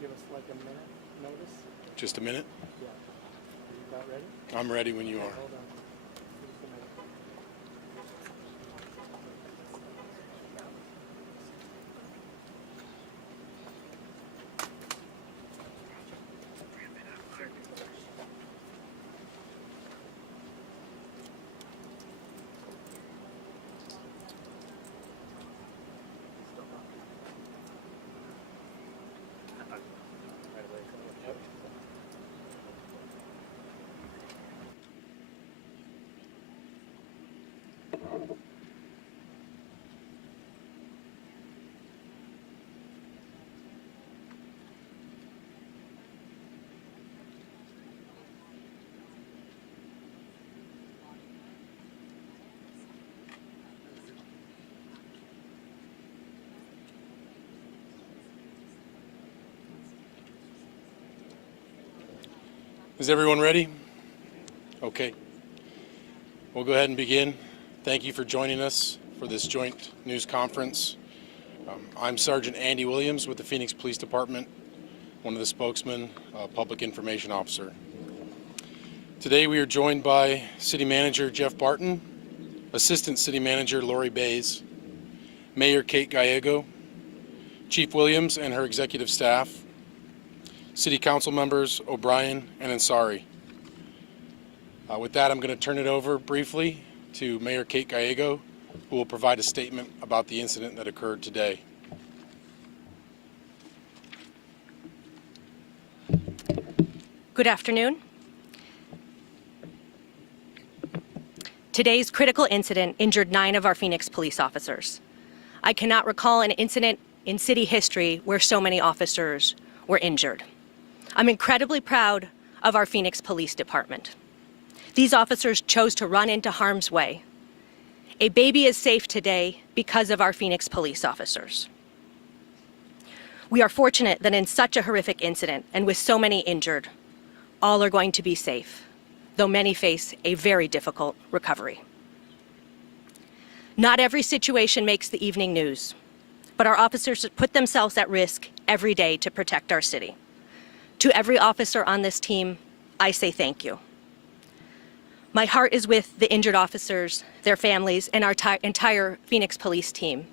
Give us like a minute notice? Just a minute? Yeah. Are you about ready? I'm ready when you are. Hold on. Is everyone ready? Okay. We'll go ahead and begin. Thank you for joining us for this joint news conference. I'm Sergeant Andy Williams with the Phoenix Police Department, one of the spokesmen, public information officer. Today we are joined by City Manager Jeff Barton, Assistant City Manager Lori Bays, Mayor Kate Gallego, Chief Williams and her executive staff, City Council members O'Brien and Ansari. With that, I'm going to turn it over briefly to Mayor Kate Gallego, who will provide a statement about the incident that occurred today. Good afternoon. Today's critical incident injured 9 of our Phoenix police officers. I cannot recall an incident in city history where so many officers were injured. I'm incredibly proud of our Phoenix Police Department. These officers chose to run into harm's way. A baby is safe today because of our Phoenix police officers. We are fortunate that in such a horrific incident and with so many injured, all are going to be safe, though many face a very difficult recovery. Not every situation makes the evening news, but our officers put themselves at risk every day to protect our city. To every officer on this team, I say thank you. My heart is with the injured officers, their families, and our entire Phoenix police team.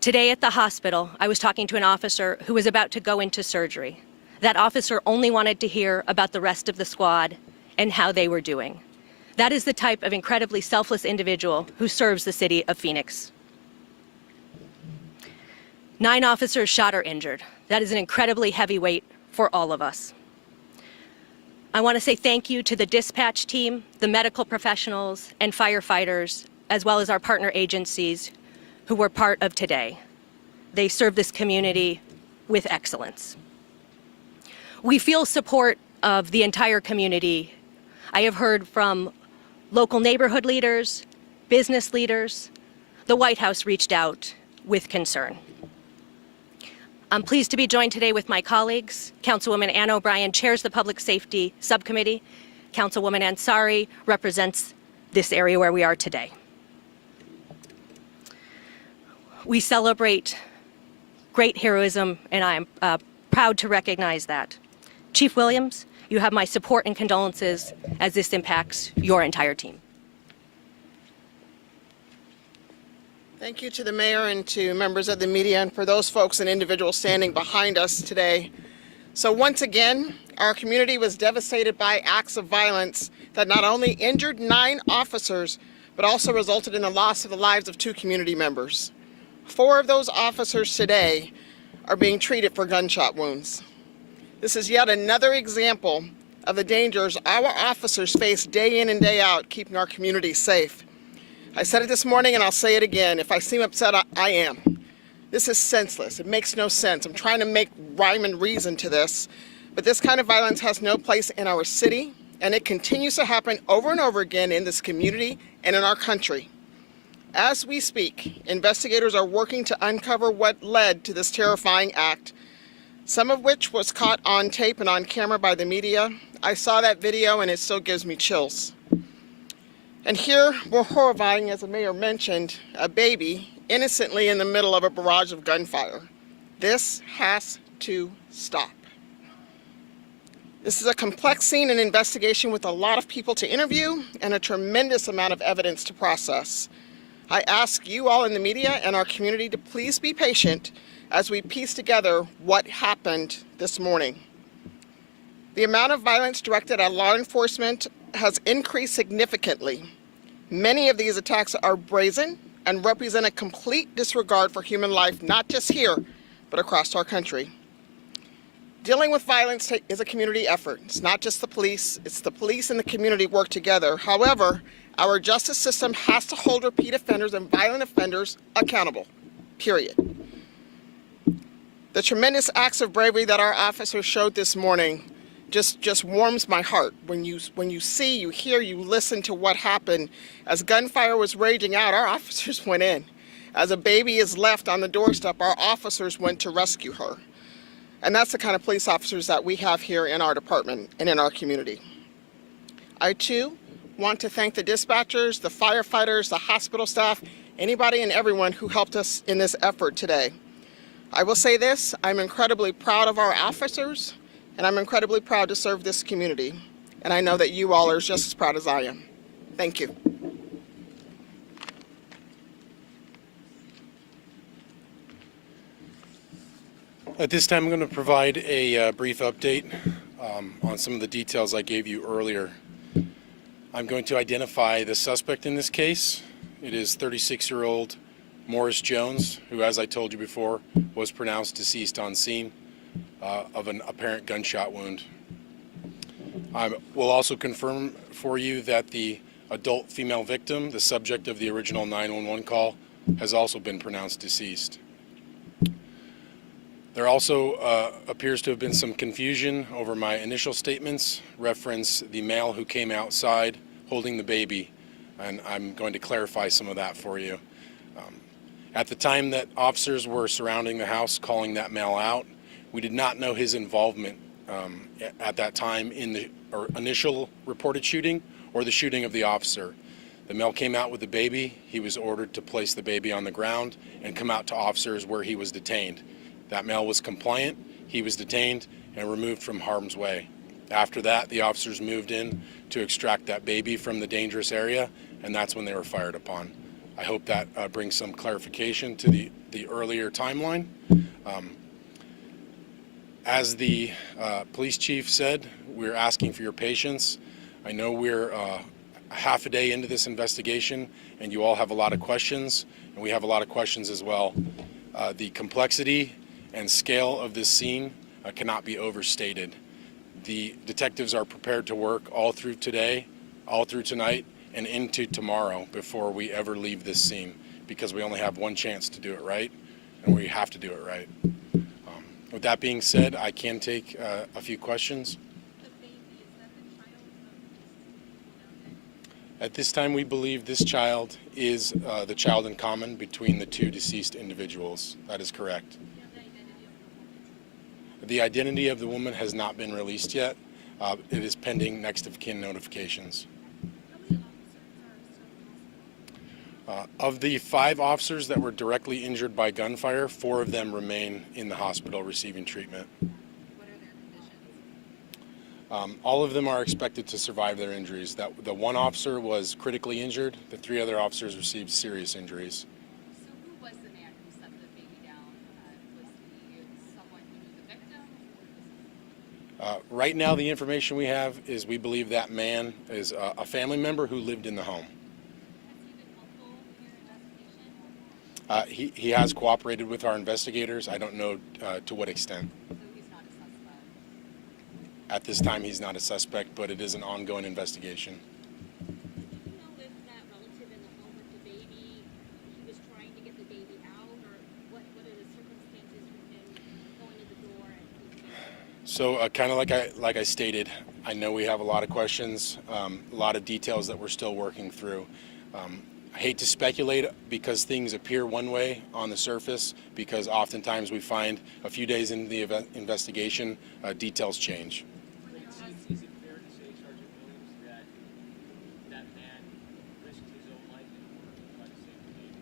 Today at the hospital, I was talking to an officer who was about to go into surgery. That officer only wanted to hear about the rest of the squad and how they were doing. That is the type of incredibly selfless individual who serves the city of Phoenix. 9 officers shot or injured. That is an incredibly heavy weight for all of us. I want to say thank you to the dispatch team, the medical professionals, and firefighters, as well as our partner agencies who were part of today. They serve this community with excellence. We feel support of the entire community. I have heard from local neighborhood leaders, business leaders. The White House reached out with concern. I'm pleased to be joined today with my colleagues. Councilwoman Ann O'Brien chairs the Public Safety Subcommittee. Councilwoman Ansari represents this area where we are today. We celebrate great heroism, and I am proud to recognize that. Chief Williams, you have my support and condolences as this impacts your entire team. Thank you to the mayor and to members of the media and for those folks and individuals standing behind us today. So once again, our community was devastated by acts of violence that not only injured 9 officers, but also resulted in the loss of the lives of 2 community members. 4 of those officers today are being treated for gunshot wounds. This is yet another example of the dangers our officers face day in and day out, keeping our community safe. I said it this morning and I'll say it again. If I seem upset, I am. This is senseless. It makes no sense. I'm trying to make rhyme and reason to this, but this kind of violence has no place in our city, and it continues to happen over and over again in this community and in our country. As we speak, investigators are working to uncover what led to this terrifying act, some of which was caught on tape and on camera by the media. I saw that video and it still gives me chills. And here, we're horrifying, as the mayor mentioned, a baby innocently in the middle of a barrage of gunfire. This has to stop. This is a complex scene and investigation with a lot of people to interview and a tremendous amount of evidence to process. I ask you all in the media and our community to please be patient as we piece together what happened this morning. The amount of violence directed at law enforcement has increased significantly. Many of these attacks are brazen and represent a complete disregard for human life, not just here, but across our country. Dealing with violence is a community effort. It's not just the police, it's the police and the community work together. However, our justice system has to hold repeat offenders and violent offenders accountable, period. The tremendous acts of bravery that our officers showed this morning just warms my heart. When you see, you hear, you listen to what happened. As gunfire was raging out, our officers went in. As a baby is left on the doorstep, our officers went to rescue her. And that's the kind of police officers that we have here in our department and in our community. I too want to thank the dispatchers, the firefighters, the hospital staff, anybody and everyone who helped us in this effort today. I will say this, I'm incredibly proud of our officers, and I'm incredibly proud to serve this community. And I know that you all are just as proud as I am. Thank you. At this time, I'm going to provide a brief update on some of the details I gave you earlier. I'm going to identify the suspect in this case. It is 36-year-old Morris Jones, who, as I told you before, was pronounced deceased on scene of an apparent gunshot wound. I will also confirm for you that the adult female victim, the subject of the original 911 call, has also been pronounced deceased. There also appears to have been some confusion over my initial statements, reference the male who came outside holding the baby, and I'm going to clarify some of that for you. At the time that officers were surrounding the house calling that male out, we did not know his involvement at that time in the initial reported shooting or the shooting of the officer. The male came out with the baby. He was ordered to place the baby on the ground and come out to officers where he was detained. That male was compliant, he was detained and removed from harm's way. After that, the officers moved in to extract that baby from the dangerous area, and that's when they were fired upon. I hope that brings some clarification to the earlier timeline. As the police chief said, we're asking for your patience. I know we're half a day into this investigation, and you all have a lot of questions, and we have a lot of questions as well. The complexity and scale of this scene cannot be overstated. The detectives are prepared to work all through today, all through tonight, and into tomorrow before we ever leave this scene, because we only have one chance to do it right, and we have to do it right. With that being said, I can take a few questions. At this time, we believe this child is the child in common between the two deceased individuals. That is correct. The identity of the woman has not been released yet. It is pending next of kin notifications. Of the 5 officers that were directly injured by gunfire, 4 of them remain in the hospital receiving treatment. All of them are expected to survive their injuries. The 1 officer was critically injured. The 3 other officers received serious injuries. So who was the man who set the baby down? Was he someone who knew the victim? Right now, the information we have is we believe that man is a family member who lived in the home. Has he been helpful in your investigation? He has cooperated with our investigators. I don't know to what extent. So he's not a suspect. At this time, he's not a suspect, but it is an ongoing investigation. Do you know if that relative in the home with the baby, he was trying to get the baby out, or what are the circumstances with him going to the door and So kind of like I stated, I know we have a lot of questions, a lot of details that we're still working through. I hate to speculate because things appear one way on the surface, because oftentimes we find a few days into the investigation, details change. Is it fair to say, Sergeant Williams, that that man risked his own life in order to try to save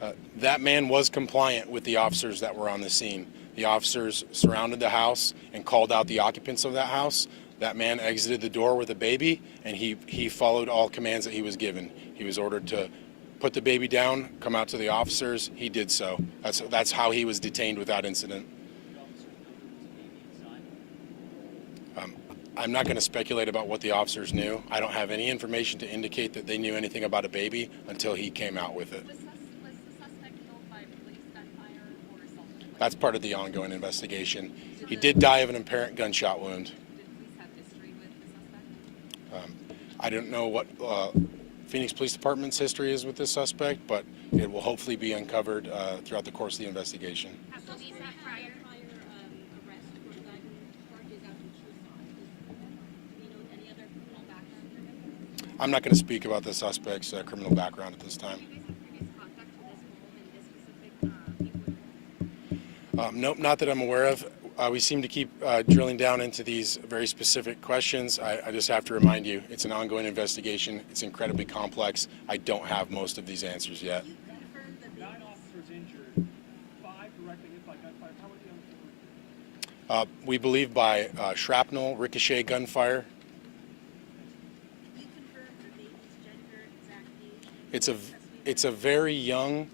the baby? That man was compliant with the officers that were on the scene. The officers surrounded the house and called out the occupants of that house. That man exited the door with a baby, and he followed all commands that he was given. He was ordered to put the baby down, come out to the officers. He did so. That's how he was detained without incident. I'm not going to speculate about what the officers knew. I don't have any information to indicate that they knew anything about a baby until he came out with it. Was the suspect killed by police gunfire or assault? That's part of the ongoing investigation. He did die of an apparent gunshot wound. Did police have history with the suspect? I don't know what Phoenix Police Department's history is with this suspect, but it will hopefully be uncovered throughout the course of the investigation. have police had prior arrest for gun charges out in Tucson? Do you know any other criminal background for him? I'm not going to speak about the suspect's criminal background at this time. Do you guys have previous contact to this home and this specific people? Nope, not that I'm aware of. We seem to keep drilling down into these very specific questions. I just have to remind you, it's an ongoing investigation. It's incredibly complex. I don't have most of these answers yet. 9 officers injured, 5 directly hit by gunfire. How many others were? We believe by shrapnel, ricochet gunfire. Do you confirm the baby's gender, exact age? It's a very young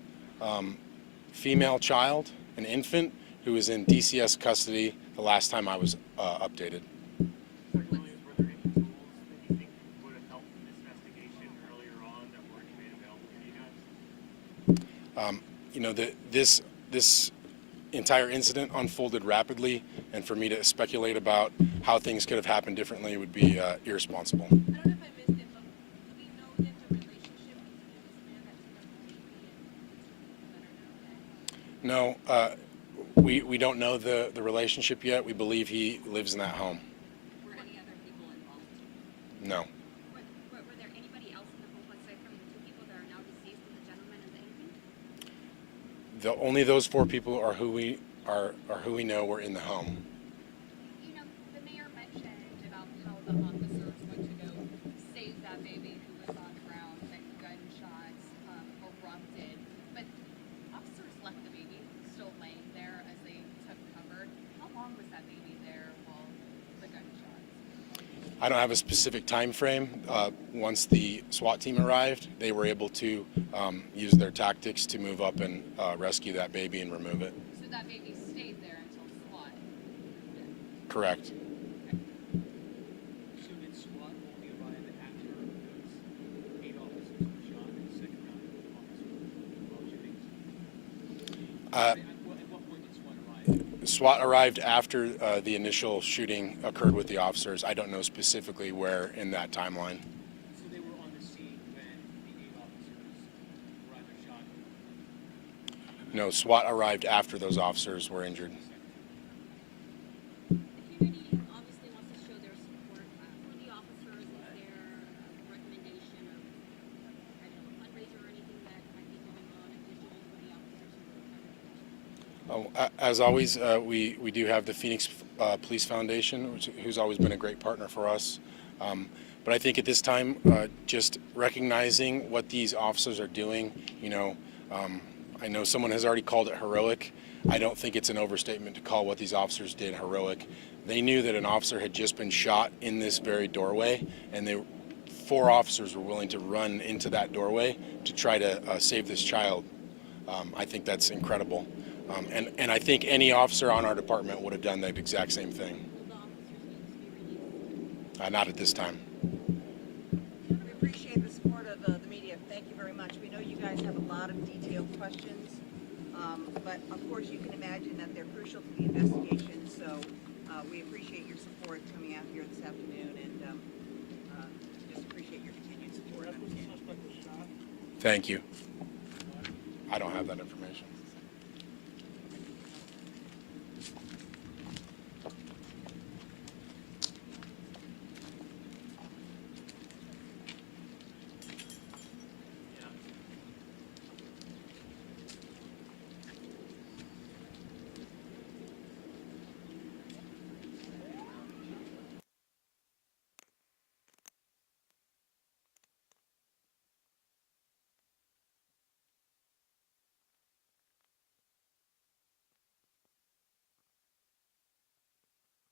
female child, an infant, who was in DCS custody the last time I was updated. Sergeant Williams, were there any tools that you think would have helped in this investigation earlier on that weren't made available to you guys? This entire incident unfolded rapidly, and for me to speculate about how things could have happened differently would be irresponsible. I don't know if I missed it, but do we know if the relationship between this man that took the baby and No, we don't know the relationship yet. We believe he lives in that home. were any other people involved? No. Were there anybody else in the home aside from the 2 people that are now deceased, the gentleman and the infant? Only those 4 people are who we know were in the home. You know, the mayor mentioned about how the officers went to go save that baby who was on the ground and gunshots erupted. But officers left the baby still laying there as they took cover. How long was that baby there while the gunshots? I don't have a specific time frame. Once the SWAT team arrived, they were able to use their tactics to move up and rescue that baby and remove it. So that baby stayed there until SWAT. Correct. So did SWAT only arrive after those 8 officers were shot and 6 rounds of officers shootings? At what point did SWAT arrive? SWAT arrived after the initial shooting occurred with the officers. I don't know specifically where in that timeline. So they were on the scene when the 8 officers were either shot or No, SWAT arrived after those officers were injured. The community obviously wants to show their support for the officers. Is there a recommendation of, I don't know, a fundraiser or anything that might be going on, a visual for the officers who are As always, we do have the Phoenix Police Foundation, who's always been a great partner for us. But I think at this time, just recognizing what these officers are doing, I know someone has already called it heroic. I don't think it's an overstatement to call what these officers did heroic. They knew that an officer had just been shot in this very doorway, and 4 officers were willing to run into that doorway to try to save this child. I think that's incredible. And I think any officer on our department would have done that exact same thing. Not at this time. We appreciate the support of the media. Thank you very much. We know you guys have a lot of detailed questions, but of course you can imagine that they're crucial to the investigation. So we appreciate your support coming out here this afternoon, and just appreciate your continued support. Thank you. I don't have that information.